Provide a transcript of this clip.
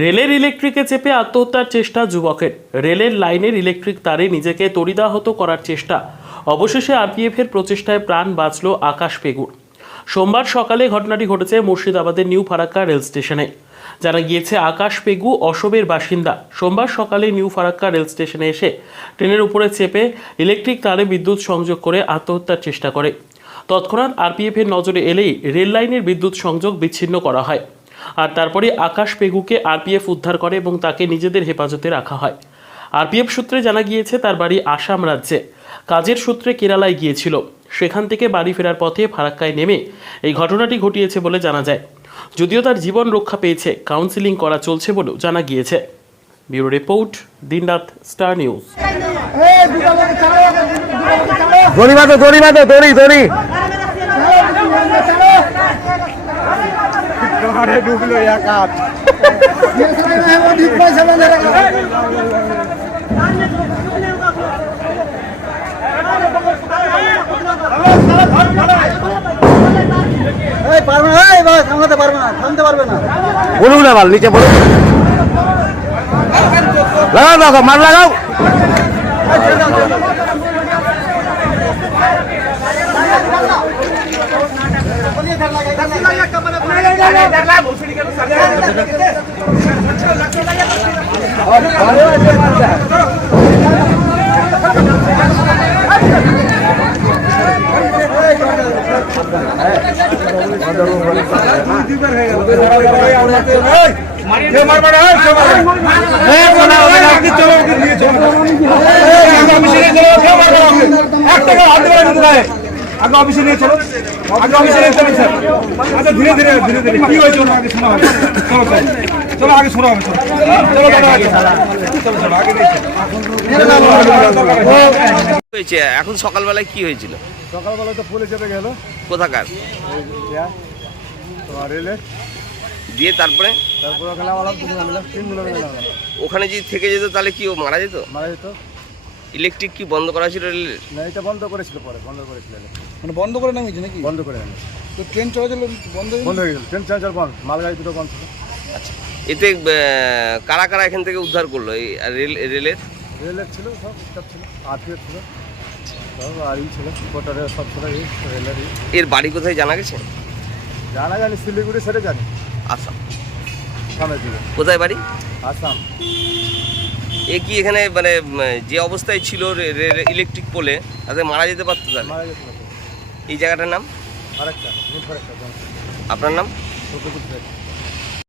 রেলের ইলেকট্রিকে চেপে আত্মহত্যার চেষ্টা যুবকের। রেলের লাইনের ইলেকট্রিক তারে নিজেকে তড়িদাহত করার চেষ্টা। অবশেষে আরপিএফের প্রচেষ্টায় প্রাণ বাঁচল আকাশ পেগুর সোমবার সকালে ঘটনাটি ঘটেছে মুর্শিদাবাদের নিউ ফারাক্কা রেল স্টেশনে। জানা গিয়েছে, আকাশ পেগু অশোবের বাসিন্দা। সোমবার সকালে নিউ ফারাক্কা রেল স্টেশনে এসে ট্রেনের উপরে চেপে ইলেকট্রিক তারে বিদ্যুৎ সংযোগ করে আত্মহত্যার চেষ্টা করে। তৎক্ষণাৎ আরপিএফের নজরে এলেই রেল লাইনের বিদ্যুৎ সংযোগ বিচ্ছিন্ন করা হয়। আর তারপরে আকাশ পেগুকে আরপিএফ উদ্ধার করে এবং তাকে নিজেদের হেফাজতে রাখা হয়। আরপিএফ সূত্রে জানা গিয়েছে, তার বাড়ি আসাম রাজ্যে। কাজের সূত্রে কেরালায় গিয়েছিল। সেখান থেকে বাড়ি ফেরার পথে ফারাক্কায় নেমে এই ঘটনাটি ঘটিয়েছে বলে জানা যায়। যদিও তার জীবন রক্ষা পেয়েছে, কাউন্সিলিং করা চলছে বলেও জানা গিয়েছে। ব্যুরো রিপোর্ট দিনরাত স্টার নিউজ। দড়ি ঢুকলো এক হাত। থামাতে পারবে না থামতে পারবে না। বলুক না নিচে বলুক লাগাও লাগাও মাল লাগাও। এক টাকা হাত দেওয়া আগে অফিসে নিয়ে চলো। আগে অফিসে নিয়ে চলো স্যার আচ্ছা ধীরে ধীরে ধীরে ধীরে। কি হয়েছে? ওনার আগে শোনা হবে। চলো চলো। চলো আগে শোনা হবে চলো। চলো আগে। চলো চলো আগে হয়েছে? এখন সকালবেলায় কি হয়েছিল? সকালবেলা তো পুলিশ চেপে গেল। কোথাকার? দিয়ে তারপরে? তারপর ওখানে যদি থেকে যেত তাহলে কি ও মারা যেত? মারা যেত। ইলেকট্রিক কি বন্ধ করা ছিল? রেলের না এটা বন্ধ করেছিল পরে বন্ধ করেছিল মানে বন্ধ করে নামিয়েছে নাকি? বন্ধ করে গেল তো ট্রেন চলাচল বন্ধ হয়ে বন্ধ হয়ে গেল। ট্রেন চার্জার বন্ধ মালগাড়ি দুটো বন্ধ ছিল। এতে কারা কারা এখান থেকে উদ্ধার করল? এই রেল রেলের? রেলের ছিল সব স্টাফ ছিল আরপিএফ ছিল। সব আর ই ছিল কোটারের সব ছিল এই রেলের এর বাড়ি কোথায় জানা গেছে? জানা জানি শিলিগুড়ি সেটা জানি। আসাম। সামনের দিকে। কোথায় বাড়ি? আসাম। এ কি এখানে মানে যে অবস্থায় ছিল ইলেকট্রিক পোলে তাতে মারা যেতে পারতো তাহলে। এই জায়গাটার নাম? আপনার নাম?